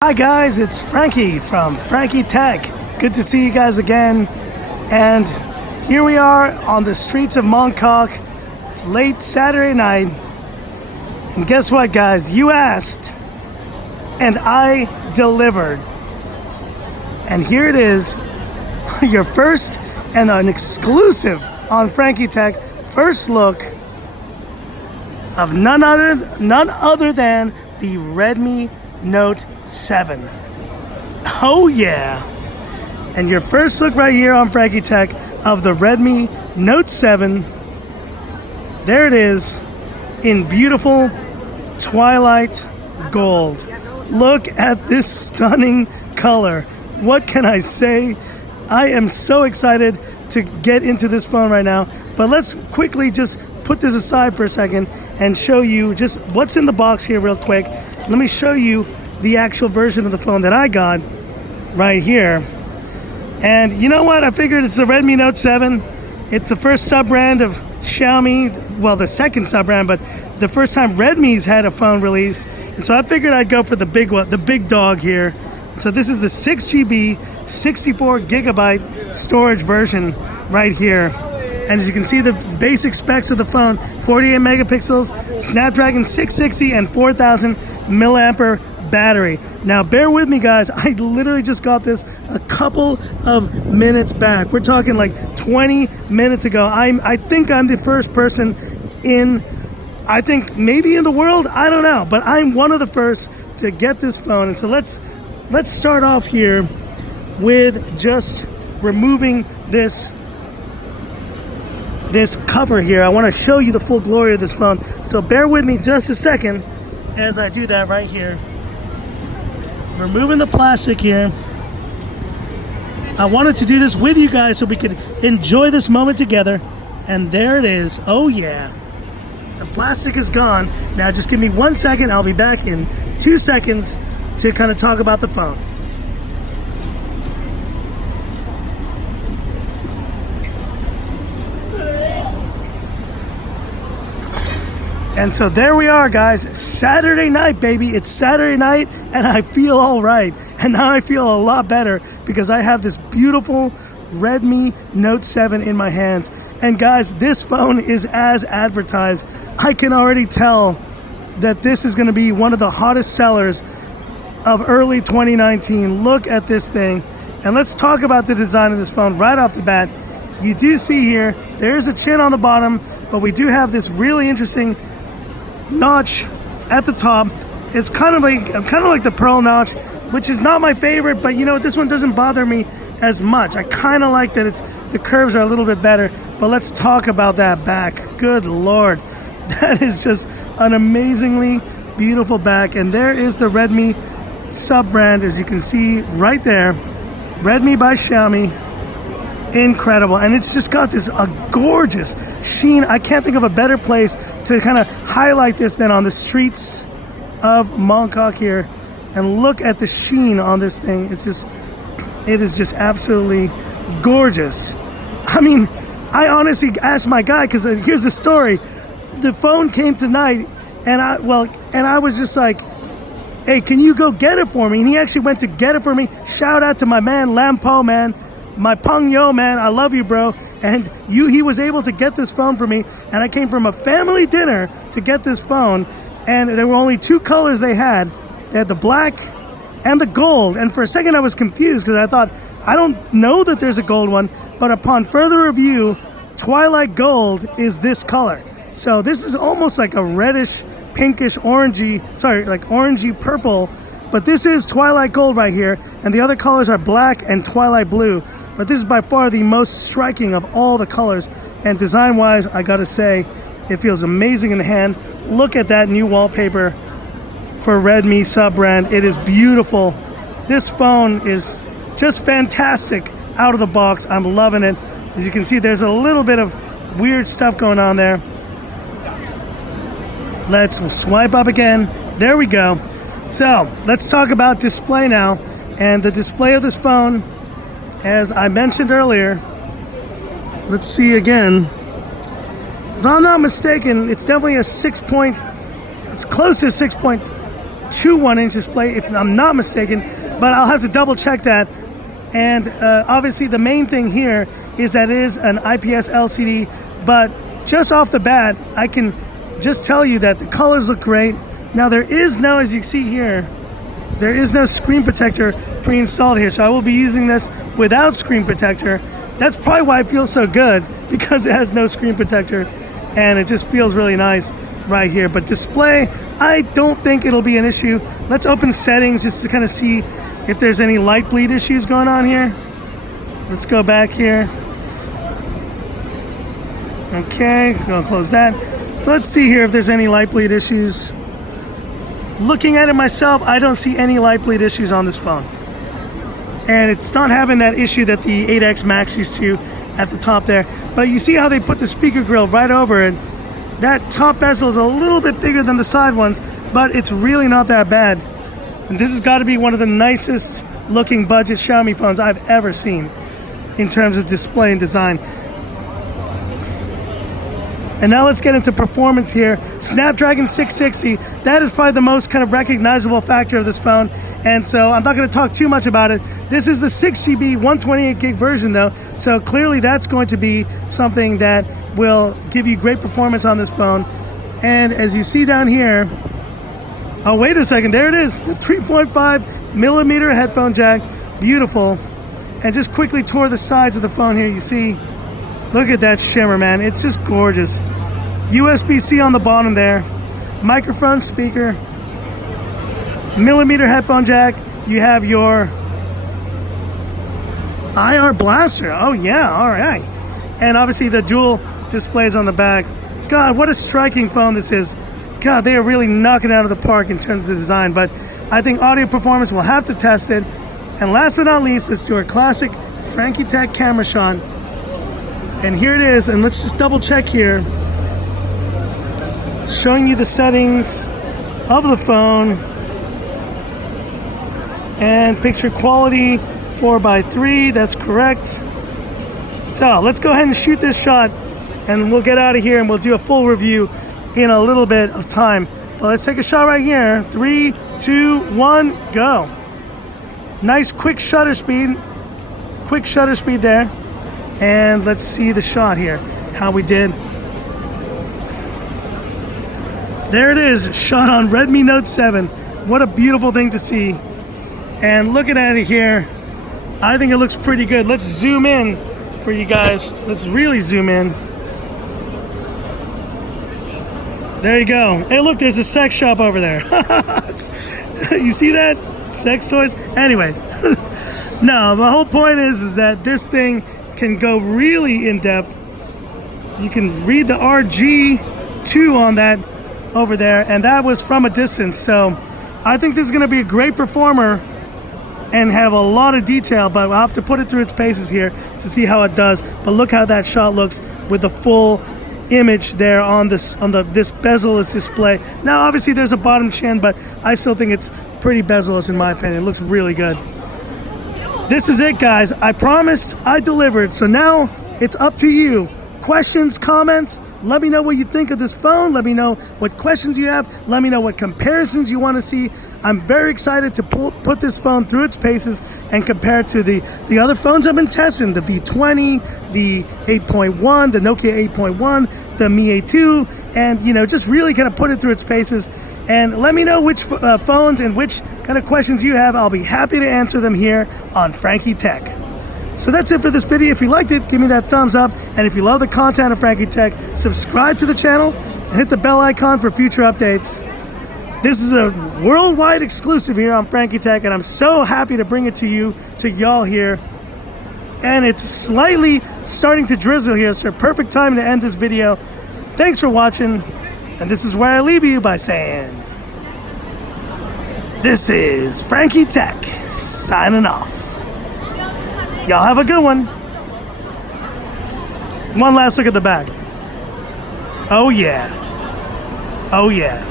Hi guys, it's Frankie from Frankie Tech. Good to see you guys again. And here we are on the streets of Mongkok. It's late Saturday night. And guess what guys? You asked and I delivered. And here it is, your first and an exclusive on Frankie Tech. First look of none other than the Redmi Note 7. Oh yeah. And your first look right here on Frankie Tech of the Redmi Note 7. There it is in beautiful Twilight Gold. Look at this stunning color. What can I say? I am so excited to get into this phone right now. But let's quickly just put this aside for a second and show you just what's in the box here real quick. Let me show you the actual version of the phone that I got right here. And you know what? I figured it's the Redmi Note 7. It's the first sub-brand of Xiaomi. Well, the second sub-brand, but the first time Redmi's had a phone release. And so I figured I'd go for the big one, the big dog here. So this is the 6GB, 64 gigabyte storage version right here. And as you can see, the basic specs of the phone, 48 megapixels, Snapdragon 660 and 4000 milliampere battery. Now bear with me guys, I literally just got this a couple of minutes back. We're talking like 20 minutes ago. I think I'm the first person in, I think maybe in the world, I don't know, but I'm one of the first to get this phone. And so let's start off here with just removing this cover here. I want to show you the full glory of this phone. So bear with me just a second as I do that right here. Removing the plastic here. I wanted to do this with you guys so we could enjoy this moment together. And there it is. Oh yeah. The plastic is gone. Now just give me 1 second. I'll be back in 2 seconds to kind of talk about the phone. And so there we are guys, Saturday night baby, it's Saturday night and I feel all right. And now I feel a lot better because I have this beautiful Redmi Note 7 in my hands. And guys, this phone is as advertised. I can already tell that this is gonna be one of the hottest sellers of early 2019. Look at this thing. And let's talk about the design of this phone right off the bat. You do see here, there's a chin on the bottom, but we do have this really interesting notch at the top. It's kind of like the pearl notch, which is not my favorite, but you know, this one doesn't bother me as much. I kind of like that the curves are a little bit better, but let's talk about that back. Good Lord. That is just an amazingly beautiful back. And there is the Redmi sub-brand, as you can see right there. Redmi by Xiaomi. Incredible. And it's just got this gorgeous sheen. I can't think of a better place to kind of highlight this than on the streets of Mongkok here. And look at the sheen on this thing. It is just absolutely gorgeous. I mean, I honestly asked my guy, because here's the story. The phone came tonight and I was just like, hey, can you go get it for me? And he actually went to get it for me. Shout out to my man Lampo, man. My Peng Yo, man, I love you, bro. And he was able to get this phone for me, and I came from a family dinner to get this phone, and there were only two colors they had. They had the black and the gold, and for a second I was confused because I thought, I don't know that there's a gold one, but upon further review, Twilight Gold is this color. So this is almost like a reddish, pinkish, orangey, like orangey purple, but this is Twilight Gold right here, and the other colors are black and Twilight Blue. But this is by far the most striking of all the colors. And design-wise, I gotta say, it feels amazing in the hand. Look at that new wallpaper for Redmi sub-brand. It is beautiful. This phone is just fantastic out of the box. I'm loving it. As you can see, there's a little bit of weird stuff going on there. We'll swipe up again. There we go. So, let's talk about display now. And the display of this phone, as I mentioned earlier, let's see again. If I'm not mistaken, it's definitely a 6 point, it's close to 6.5 to 1-inch display, if I'm not mistaken, but I'll have to double check that. And obviously the main thing here is that it is an IPS LCD, but just off the bat, I can just tell you that the colors look great. Now there is no, as you see here, there is no screen protector pre-installed here, so I will be using this without screen protector. That's probably why it feels so good, because it has no screen protector, and it just feels really nice right here. But display, I don't think it'll be an issue. Let's open settings just to kind of see if there's any light bleed issues going on here. Let's go back here. Okay, I'll close that. So let's see here if there's any light bleed issues. Looking at it myself, I don't see any light bleed issues on this phone. And it's not having that issue that the 8X Max used to at the top there. But you see how they put the speaker grill right over it. That top bezel is a little bit bigger than the side ones, but it's really not that bad. And this has got to be one of the nicest looking budget Xiaomi phones I've ever seen in terms of display and design. And now let's get into performance here. Snapdragon 660, that is probably the most kind of recognizable factor of this phone. And so I'm not going to talk too much about it. This is the 6GB 128 gig version though. So clearly that's going to be something that will give you great performance on this phone. And as you see down here, oh, wait a second, there it is. The 3.5 millimeter headphone jack, beautiful. And just quickly tore the sides of the phone here. You see, look at that shimmer, man. It's just gorgeous. USB-C on the bottom there. Microphone, speaker, millimeter headphone jack. You have your IR blaster. Oh yeah, all right. And obviously the dual displays on the back. God, what a striking phone this is. God, they are really knocking it out of the park in terms of the design. But I think audio performance, we'll have to test it. And last but not least, let's do our classic Frankie Tech camera shot. And here it is, and let's just double check here. Showing you the settings of the phone. And picture quality 4:3, that's correct. So let's go ahead and shoot this shot, and we'll get out of here and we'll do a full review in a little bit of time. But let's take a shot right here. 3, 2, 1, go. Nice quick shutter speed. Quick shutter speed there. And let's see the shot here, how we did. There it is, shot on Redmi Note 7. What a beautiful thing to see. And looking at it here, I think it looks pretty good. Let's zoom in for you guys. Let's really zoom in. There you go. Hey, look, there's a sex shop over there. You see that? Sex toys? Anyway, no, my whole point is that this thing can go really in depth. You can read the RG2 on that over there, and that was from a distance. So I think this is going to be a great performer and have a lot of detail, but I'll have to put it through its paces here to see how it does. But look how that shot looks with the full image there on this bezel-less display. Now obviously there's a bottom chin, but I still think it's pretty bezel-less in my opinion. It looks really good. This is it, guys. I promised, I delivered. So now it's up to you. Questions, comments, let me know what you think of this phone. Let me know what questions you have. Let me know what comparisons you want to see. I'm very excited to put this phone through its paces and compare it to the other phones I've been testing, the V20, the 8.1, the Nokia 8.1, the Mi A2, and just really kind of put it through its paces. And let me know which phones and which kind of questions you have. I'll be happy to answer them here on Frankie Tech. So that's it for this video. If you liked it, give me that thumbs up. And if you love the content of Frankie Tech, subscribe to the channel and hit the bell icon for future updates. This is a worldwide exclusive here on Frankie Tech, and I'm so happy to bring it to you, to y'all here. And it's slightly starting to drizzle here, so perfect time to end this video. Thanks for watching, and this is where I leave you by saying, this is Frankie Tech signing off. Y'all have a good one. One last look at the back. Oh yeah. Oh yeah.